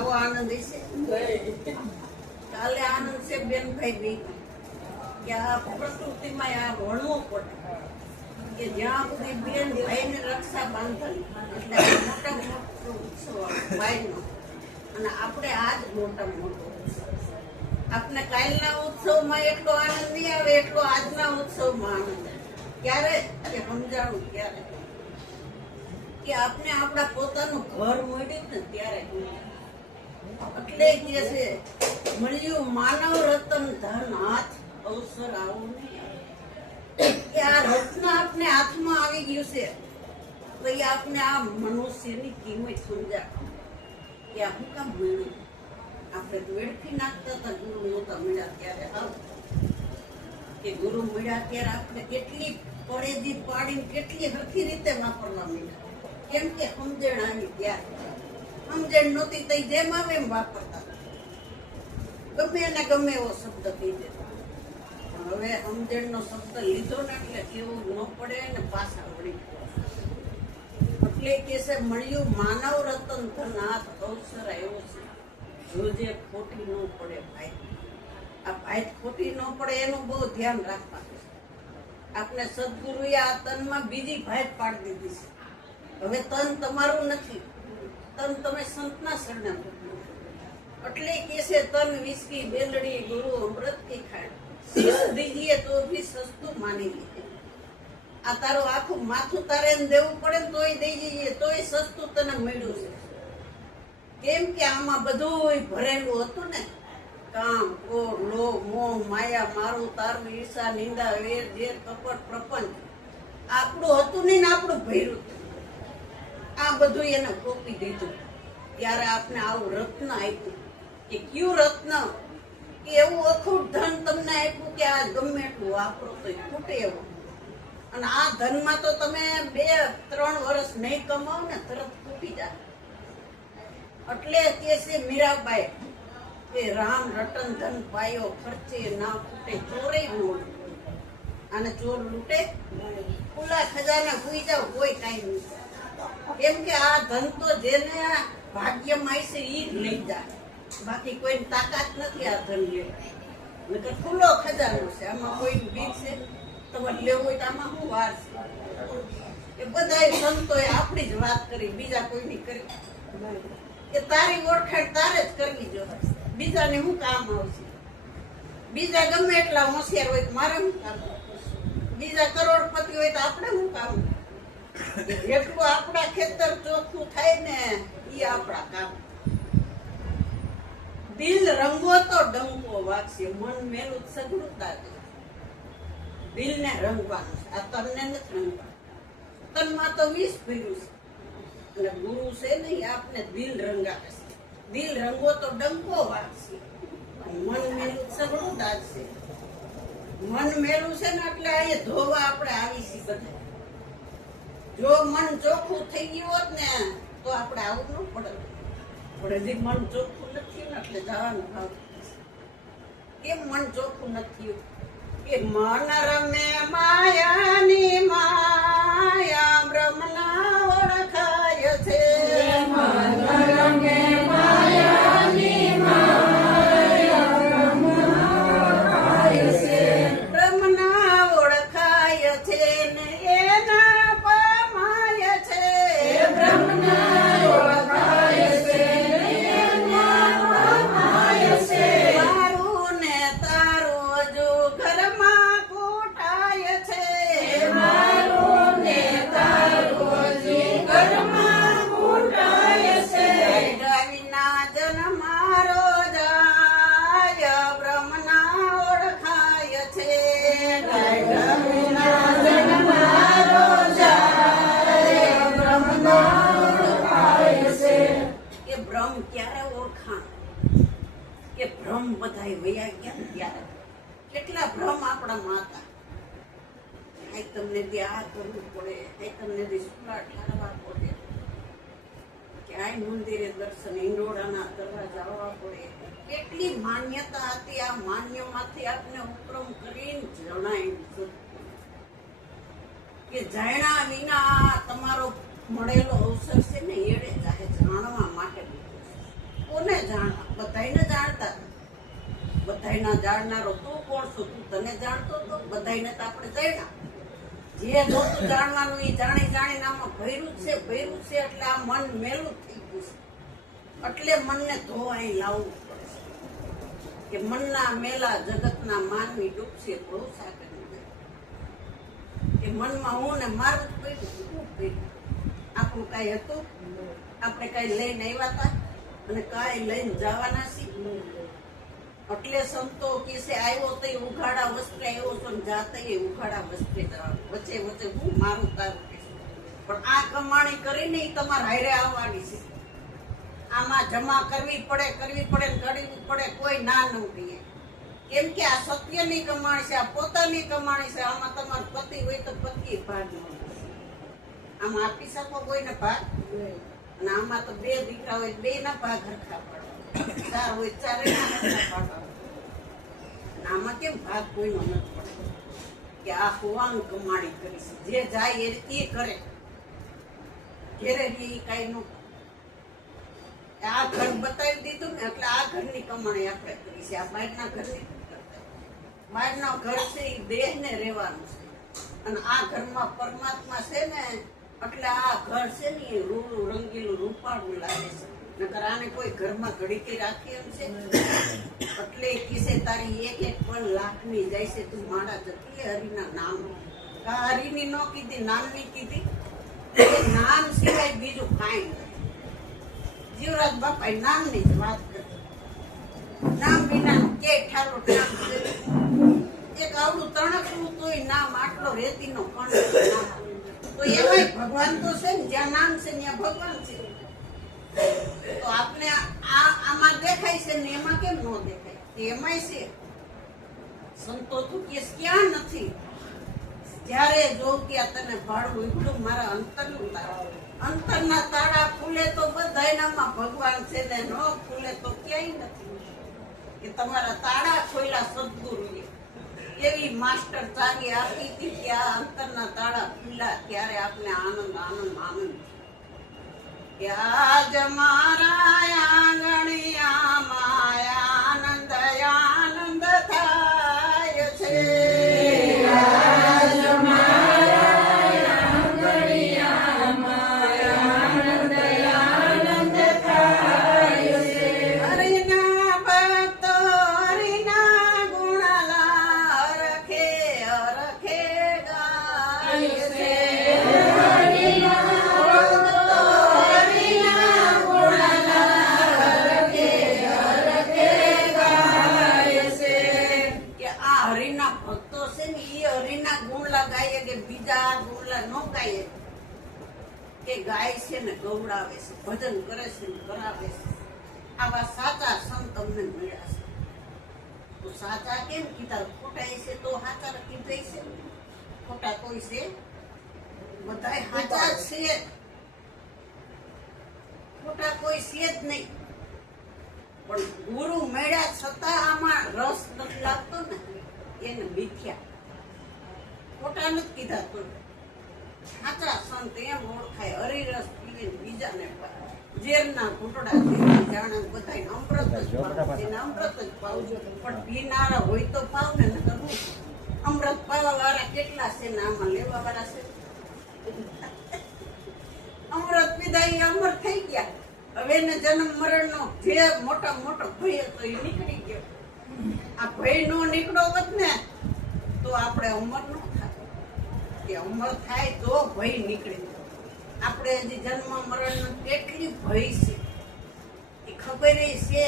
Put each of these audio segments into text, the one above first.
આવો આનંદ છે. કાલે આનંદ છે બેનભાઈ બી કે આ પ્રકૃતિમાં આ ભણવું પડે કે જ્યાં સુધી બેન ભાઈને રક્ષા બાંધવી એટલે મોટા મોટો ઉત્સવ ભાઈનો અને આપણે આ જ મોટા મોટો આપણે કાલના ઉત્સવમાં એટલો આનંદ નહીં આવે એટલો આજના ઉત્સવમાં આનંદ ક્યારે કે સમજાણું ક્યારે કે આપણે આપણા પોતાનું ઘર મળ્યું ને ત્યારે એટલે કે છે મળ્યું માનવ રતન ધન હાથ અવસર આવું નહીં કે આ રત્ન આપણે હાથમાં આવી ગયું છે તો એ આપણે આ મનુષ્યની કિંમત સમજાય કે આ શું કામ મળ્યું આપણે વેડફી નાખતા હતા ગુરુ નહોતા મળ્યા ત્યારે કે ગુરુ મળ્યા ત્યારે આપણે કેટલી પડેજી પાડીને કેટલી હરખી રીતે વાપરવા મળ્યા કેમ કે સમજણ આવી ત્યારે સમજણ નહોતી તો જેમ આવે એમ વાપરતા ગમે એને ગમે એવો શબ્દ કહી દેતા હવે સમજણનો શબ્દ લીધો ને એટલે કેવું ન પડે ને પાછા વળી એટલે કે છે મળ્યું માનવ રતન ધન હાથ અવસર આવ્યો છે જોજે ખોટી ન પડે ભાઈ આ ભાઈ ખોટી ન પડે એનું બહુ ધ્યાન રાખવાનું આપણે સદગુરુએ આ તનમાં બીજી ભાઈ પાડી દીધી છે હવે તન તમારું નથી તન તમે સંતના શરણે એટલે કે છે તન વિસકી બેલડી ગુરુ અમૃત કી ખાડ દીજીએ તો ભી સસ્તું માની લીધે આ તારું આખું માથું તારે દેવું પડે ને તોય દઈ જઈએ તોય સસ્તું તને મળ્યું છે કેમ કે આમાં બધું ભરેલું હતું ને કામ ક્રોધ લોભ મોહ માયા મારું તારું ઈર્ષા નિંદા વેર ઝેર કપટ પ્રપંચ આપણું હતું નહીં ને આપણું ભર્યું આ બધું એને કોપી દીધું ત્યારે આપણે આવું રત્ન આપ્યું કે કયું રત્ન કે એવું અખૂટ ધન તમને આપ્યું કે આ ગમે એટલું વાપરો તો ખૂટે એવું અને આ ધનમાં તો તમે 2-3 વર્ષ નહીં કમાવ ને તરત ખૂટી જાય એટલે કે છે મીરાબાઈ કે રામ રટન ધન પાયો ખર્ચે ના ખૂટે ચોરે ન અને ચોર લૂંટે ખુલ્લા ખજાના સુઈ જાવ કોઈ કાંઈ નહીં કેમ કે આ ધન તો જેને ભાગ્યમાં છે ઈ જ લઈ જાય બાકી કોઈ તાકાત નથી આ ધન લેવાની ખુલ્લો ખજાનો છે આમાં કોઈ બીક છે તમારે લેવું હોય તો આમાં શું વાર છે એ બધા સંતોએ આપણી જ વાત કરી બીજા કોઈની કરી કે તારી ઓળખાણ તારે જ કરવી જોઈએ બીજાને શું કામ આવશે બીજા ગમે એટલા હોશિયાર હોય તો મારે શું કામ બીજા કરોડપતિ હોય તો આપણે શું કામ જેટલું આપણા ખેતર ચોખ્ખું થાય ને એ આપણા કામ દિલ રંગો તો ડંકો વાગશે મન મેલું સગડું દાદે દિલ ને રંગવાનું છે આ તનને નથી રંગવાનું તનમાં તો વિષ ભર્યું છે અને ગુરુ છે ને આપને દિલ રંગાવે છે દિલ રંગો તો ડંકો વાગશે મન મેલું સગડું દાદશે મન મેલું છે ને એટલે અહીંયા ધોવા આપણે આવીશું બધા જો મન ચોખ્ખું થઈ ગયું હોત ને તો આપણે આવું ન પડે પણ હજી મન ચોખ્ખું નથી ને એટલે જવાનું ભાવ કેમ મન ચોખ્ખું નથી કે મન રમે માયાની માયા બ્રહ્મના ઓળખાય છે મન રમે માયાની માયા બ્રહ્મના ઓળખાય છે બ્રહ્મના ઓળખાય છે ને એના પામાય છે બ્રહ્મના ઓળખાય છે એના પામાય છે મારું ને તારું જો ઘરમાં કોટાય છે મારું ને તારું જો ઘરમાં કોટાય છે વિના જન મારો જાય બ્રહ્મના ઓળખાય છે વિના જન મારો જાય બ્રહ્મના ઓળખાય છે કે બ્રહ્મ ક્યારે ઓળખાણ કે ભ્રમ બધાય વયા ગયા ત્યારે કેટલા ભ્રમ આપણામાં હતા આ તમને દે આ કરવું પડે આ તમને દે સુલા ઠારવા પડે કે આ મંદિરે દર્શન ઈંડોળાના કરવા જવા પડે કેટલી માન્યતા હતી આ માન્યમાંથી આપને ઉપક્રમ કરીને જણાય કે જાણ્યા વિના તમારો મળેલો અવસર છે ને એડે ચાહે જાણવા માટે કોને કોને જાણવા? બધાયને જાણતા. બધાયના જાણનારો તું કોણ છું? તું તને જાણતો તો? બધાયને તો આપણે જાણ્યા. જે નહોતું જાણવાનું એ જાણી જાણીને આમાં ભર્યું છે એટલે આ મન મેલું થઈ ગયું છે. એટલે મનને ધોવાઈ લાવવું પડે કે મનના મેલા જગતના માનવી ડૂબશે બહુ સાગર કે મનમાં હું ને મારું જ પડ્યું. આપણું કાંઈ હતું? આપણે કાંઈ લઈને આવ્યા હતા અને કાંઈ લઈને જવાના છીએ? એટલે સંતો કેસે આવ્યો તો ઉઘાડા વસ્ત્રે આવ્યો છો ને જાતે ઉઘાડા વસ્ત્રે જવાનું. વચ્ચે વચ્ચે હું મારું તારું કહીશ. પણ આ કમાણી કરીને એ તમારે હારે આવવાની છે. આમાં જમા કરવી પડે ને કરવી પડે. કોઈ ના ન કહીએ. કેમ કે આ સત્યની કમાણી છે, આ પોતાની કમાણી છે. આમાં તમારો પતિ હોય તો પતિ ભાગ આમાં આપી શકો કોઈને ભાગ. અને આમાં તો 2 દીકરા હોય 2 ના ભાગ હરખા પડે, 4 હોય 4 ના હરખા પડે. આમાં કેમ ભાગ કોઈનો નથી પડતો કે આ હોવાનું કમાણી કરી છે. જે જાય એ કરે, ઘેરે એ કઈ નો. આ ઘર બતાવી દીધું ને એટલે આ ઘરની કમાણી આપણે કરી છે. આ બહારના ઘરની બહારના ઘર છે એ દેહને રહેવાનું છે. અને આ ઘરમાં પરમાત્મા છે ને એટલે આ ઘર છે ને એ રૂડું રંગીલું રૂપાળું લાગે છે. નકર આને કોઈ ઘરમાં ઘડીકી રાખી એમ છે? એટલે કિસે તારી એક પણ લાખની જાય છે. તું માડા જતી હરિના નામ. હરિની નો કીધી, નામની કીધી. નામ સિવાય બીજું કાંઈ નથી. જીવરાજ બાપા નામની જ વાત કરી. નામ વિના કે ઠારો નામ છે. એક આવડું તણકનું તોય નામ, આટલો રેતીનો કણ નામ. તો એમાંય ભગવાન તો છે ને, જ્યાં નામ છે ત્યાં ભગવાન છે. તો આપણે આમાં દેખાય છે ને એમાં કેમ ન દેખાય? એમાંય છે. સંતો તું કેસ ક્યાં નથી? જ્યારે જોઉં ત્યાં તને ભાડું એકલું મારા અંતરનું તાળા. અંતરના તાળા ખુલે તો બધાયનામાં ભગવાન છે ને ન ખુલે તો ક્યાંય નથી. કે તમારા તાળા ખોલ્યા સદગુરુએ. એવી માસ્ટર ચાવી આપી હતી કે આ અંતરના તાળા ખુલ્યા ત્યારે આપણે આનંદ. કે આજ મારા આંગણિયામાં આનંદ થાય છે. આજ મારા આંગણિયામાં આનંદ થાય છે. હરિના ભક્તો હરિના ગુણલા હરખે ગાય છે. કે ગાય છે ને ગૌડાવે છે, ભજન કરે છે ને કરાવે છે. આવા સાચા સંત અમને મળ્યા છે. તો સાચા કેમ કીધા? ખોટા છે તો સાચા કીધા છે. ખોટા કોઈ છે? બધા સાચા છે. ખોટા કોઈ છે જ નહીં. પણ ગુરુ મળ્યા છતાં આમાં રસ નથી લાગતો ને એને મિથ્યા. ખોટા નથી કીધા તો સાચા સંત એમ ઓળખાય. હરિરસ પીવે બીજાને ઝેરના ઘૂંટડા જાણે બધાને અમૃત જ પાવું. પણ પીનારા હોય તો પાવ ને કરવું. અમૃત પાવા વાળા કેટલા છે ને આમાં લેવા વાળા છે? અમૃત પીધા એ અમર થઈ ગયા. હવે ને જન્મ મરણ નો જે મોટો ભય હતો એ નીકળી ગયો. આ ભય નો નીકળો હોત ને તો આપણે અમર નો થાય. કે અમર થાય તો ભય નીકળે. આપણે હજી જન્મ મરણ કેટલી ભય છે એ ખબર છે.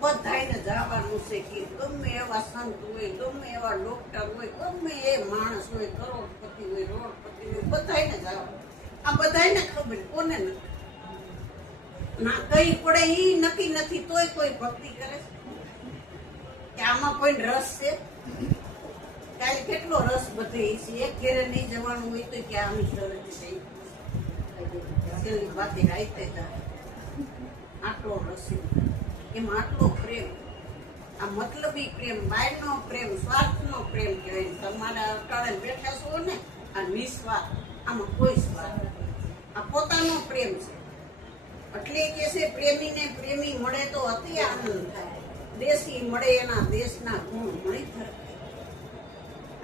બધાને જવાનું છે કે ગમે એવા સંત હોય, ગમે એવા ડોક્ટર હોય, ગમે એ માણસ હોય, કરોડપતિ હોય, રોડપતિ હોય, બધાને જવાનું. આ બધાને ખબર. કોને નથી? ના કઈ પડે ઈ નક્કી નથી તોય કોઈ ભક્તિ કરે કે આમાં કોઈ રસ છે? કાલે કેટલો રસ બધે છે. એક ઘેરે નહીં જવાનું હોય તો કે આમ છેલ્લી વાતે રાઈતે જાય. આટલો રસ એમાં આટલો પ્રેમ. આ મતલબી પ્રેમ, બહારનો પ્રેમ, સ્વાર્થનો પ્રેમ કહેવાય. તમારા અટાળે બેઠા છો ને આ નિસ્વાર્થ. આમાં કોઈ સ્વાર્થ. આ પોતાનો પ્રેમ છે. એટલે કે છે પ્રેમીને પ્રેમી મળે તો અતિ આનંદ થાય, દેશી મળે એના દેશના ગુણ મળી થાય.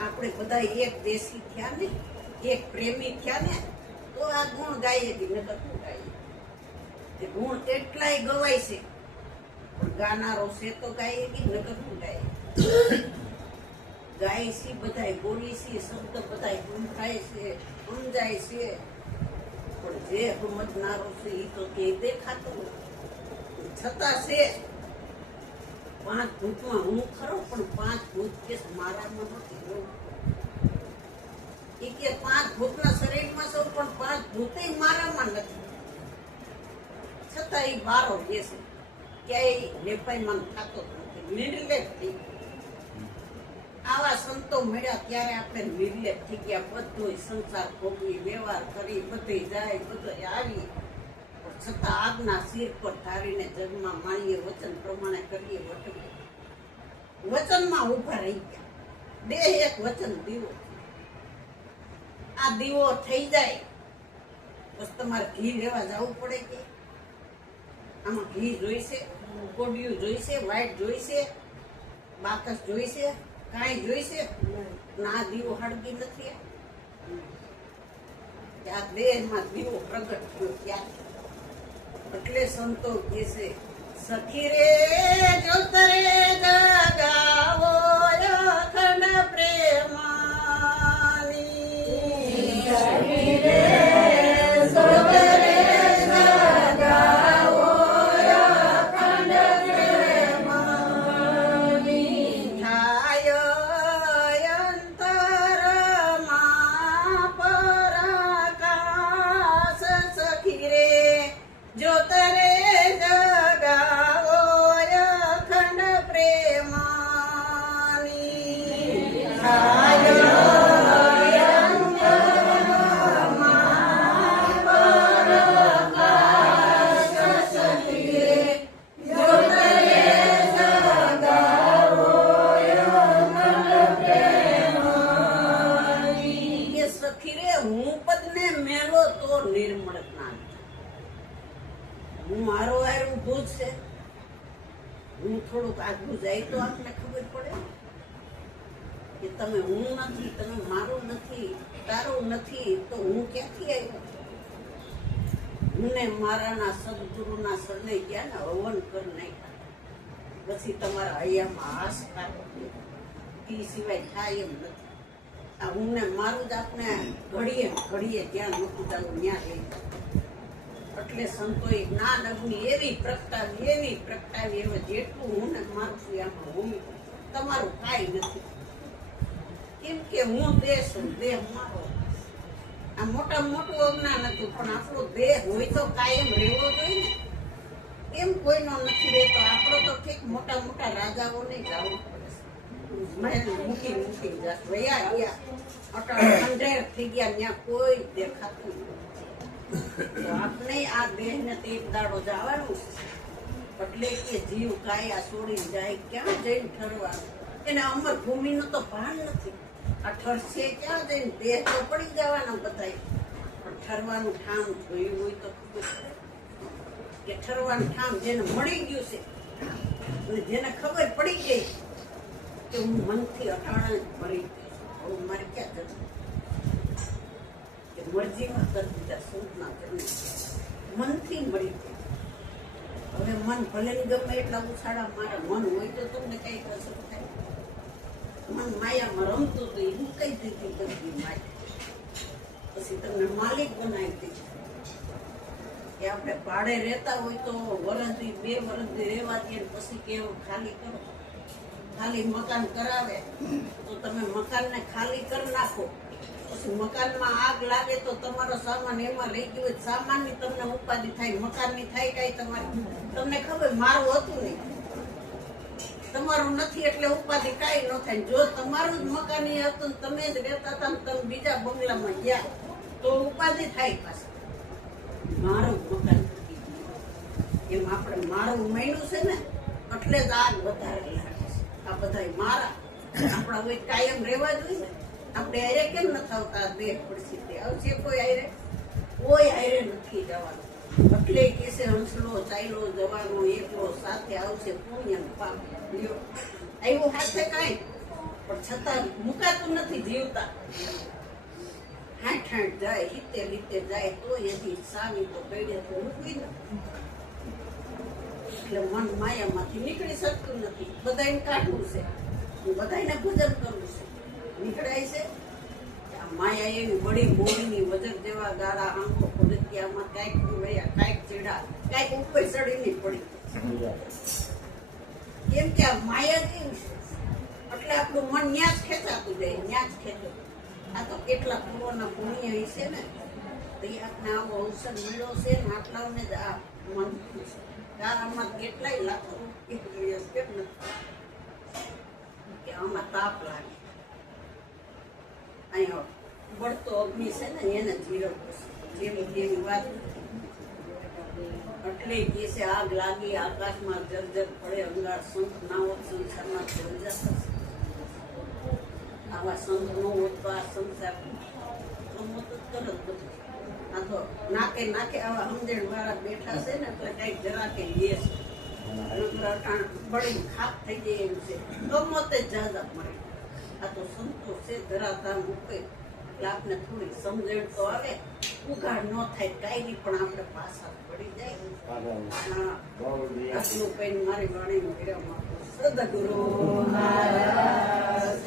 આપણે બધા એક દેશી થયા ને, એક પ્રેમી થયા ને, તો આ ગુણ ગાઈએ કે નકર શું ગાઈએ? એ ગુણ એટલાય ગવાય છે, પણ ગાનારો છે તો ગાઈએ કે નકર શું ગાઈએ? ગાય છે બધાય, બોલી છે, શબ્દ બધાય ગુંથાય છે, સમજાય છે, પણ જે સમજનારો છે એ તો કે દેખાતું છતાં છે. 5 ભૂતમાં હું ખરો, પણ 5 ભૂત કે મારામાં નથી. એ કે 5 ભૂતના શરીરમાં છું, પણ 5 ભૂતે મારામાં નથી. છતાં એ બારો જે છે ક્યાંય લેપાઈમાં થતો નથી, નિર્લેપ થઈ. આવા સંતો મળ્યા ત્યારે આપણે નિર્લેપ થઈ ગયા. બધું સંસાર ભોગવી, વ્યવહાર કરી, બધે જાય, બધે આવી, છતાં આગના શિર પર ધારીને જગમાં માણીએ, વચન પ્રમાણે કરીએ, વટવીએ. વચનમાં ઉભા રહી ગયા. દેહ એક વચન દીવો. આ દીવો થઈ જાય બસ તમારે ઘી લેવા જવું પડે કે આમાં ઘી જોઈશે, કોડિયું જોઈશે, વાઈટ જોઈશે, બાકસ જોઈશે, કાંઈ જોઈશે ના? દીવો હળગી નથી. આ દેહમાં દીવો પ્રગટ થયો ત્યાં. એટલે સંતો કહે છે, સખી રે જોતરે જગાવો અખંડ પ્રેમાની. સખી રે જોતરે જગાવો અખંડ પ્રેમાની. થાય અંતરમાં પરાકાશ. સખી રે જોતરે જગાવો અખંડ પ્રેમાની. થાય અંતરમાં પરાકાશ. સખી રે જોતરે જગાવો અખંડ પ્રેમાની. કે સખી રે હું પદને મેળો તો નિર્મળ જ્ઞાન. હું મારો હારું ઊભું છે, હું થોડુંક આગળ જાય તો આપને ખબર પડે કે તમે હું નથી, તમે મારું નથી, તારું નથી, તો હું ક્યાંથી આવ્યો? હું ને મારાના સદગુરુના શરણે ગયા ને હવન કરી નાખ્યા, પછી તમારા હૈયામાં હાશ કાઢો, એ સિવાય થાય એમ નથી. આ હું ને મારું જ આપને ઘડીએ ઘડીએ જ્યાં નહોતું ચાલુ ત્યાં રહી જાય. એટલે સંતોએ જ્ઞાન અગ્નિ એવી પ્રગટાવી હવે જેટલું હું ને મારું છું આમાં હું તમારું કાંઈ નથી. કેમ કે હું દેહ છું, દેહ મારો. આ મોટામાં મોટું અજ્ઞાન હતું, પણ આપણો દેહ હોય તો કાયમ રહેવો જોઈએ ને. એમ કોઈનો નથી રહેતો. આપણો તો ઠીક મોટા મોટા રાજાઓને જવું પડે છે, મહેલ મૂકી વયા ગયા, અટાળ અંધેર થઈ ગયા, ત્યાં કોઈ દેખાતું નથી. તો આપણે આ દેહને તે એક દાડો જવાનું છે. એટલે કે જીવ કાયા છોડીને જાય, ક્યાં જઈને ઠરવાનું? એને અમર ભૂમિનું તો ભાન નથી. આ ઠરશે ક્યાં જઈને? દેહ તો પડી જવાના બધાય, પણ ઠરવાનું ઠામ જોયું હોય તો ખબર પડે કે ઠરવાનું ઠામ જેને મળી ગયું છે અને જેને ખબર પડી ગઈ કે હું મનથી અટાણા જ મરી ગઈ છું, હવે મારે ક્યાં જવું? મરજીમાં કરી દીધા સંતના ચરણે, મનથી મળી ગયા. હવે મન ભલે ગમે એટલા ઉછાળા મારે, મન હોય તો તમને કઈ અસર થાય? મન માયામાં રમતું હતું, એ મૂકાઈ દીધી બધી માયા, પછી તમને માલિક બનાવી દીધી. કે આપણે ભાડે રહેતા હોય તો વરસથી 2 વર્ષથી રહેવા દે, પછી કેવું ખાલી કરો, ખાલી મકાન કરાવે તો તમે મકાનને ખાલી કરી નાખો, પછી મકાનમાં આગ લાગે તો તમારો સામાન એમાં લઈ ગયો, સામાનની તમને ઉપાધિ થાય, મકાનની થાય કઈ તમારી? તમને ખબર મારું હતું નહીં, તમારું નથી એટલે ઉપાધિ કાંઈ ન થાય. જો તમારું જ મકાન હતું, તમે જ રહેતા હતા, તમે બીજા બંગલામાં ગયા તો ઉપાધિ થાય પાછી. મારું મકાન એમ આપણે મારું માન્યું છે ને, એટલે જ આગ વધારે લાગે છે. આ બધા મારા આપણા હોય કાયમ રહેવા જોઈએ ને. આપણે આયરે કેમ નથી આવતા? દેહ પડશે તે આવશે. કોઈ આયરે નથી જવાનું. એટલે કેસે હંસલો ચાલ્યો જવાનો એકલો સાથે આવશે પુણ્ય ને પાપ લ્યો આવ્યું હાથે કાંઈ પણ છતાં મુકાતું નથી જીવતા હાઠ જાય લીતે જાય તો એથી સાવી તો કઈ તો મૂકવી ને એટલે મન માયામાંથી નીકળી શકતું નથી બધાને કાઢવું છે બધાને ભજન કરવું છે નીકળાય છે આ માયા એવી બળી મોડીની વજન જેવા ગાળા આંખો પગથિયામાં કાંઈક વયા કાંઈક ચીડા કાંઈક ઉપર ચડીને પડી કેમ કે આ માયા કેવી છે એટલે આપણું મન ન્યા જ ખેંચાતું જાય ન્યા જ ખેંચો આ તો કેટલા પૂર્વના પુણ્ય છે ને તો એ આપણે આવો અવસર મળ્યો છે ને આટલાઓને જ આ મન આમાં કેટલાય લાખો રૂપિયા કેમ નથી કે આમાં તાપ લાગે અહીંયા બળતો અગ્નિ છે ને એને જીરવતો છે જેવી વાત એટલે કે છે આગ લાગી આકાશમાં જર્જર પડે અંગાર સંત ના હોત સંસારમાં જર્જર આવા સંત નો હોત તો આ સંસાર તરત બધું આ તો નાકે નાકે આવા સમજણ વાળા બેઠા છે ને એટલે કઈક જરા કે લે છે બળી ખાપ થઈ જાય એવું છે ગમો તે જાજા મળે આ તો સંતો છે ધરાતા મૂકે એટલે આપણે થોડી સમજણ તો આવે ઉઘાડ ન થાય કઈ નહીં પણ આપણે પાછા પડી જાય હા આટલું કઈ મારી વાણી મેળવવા સદગુરુ મહારાજ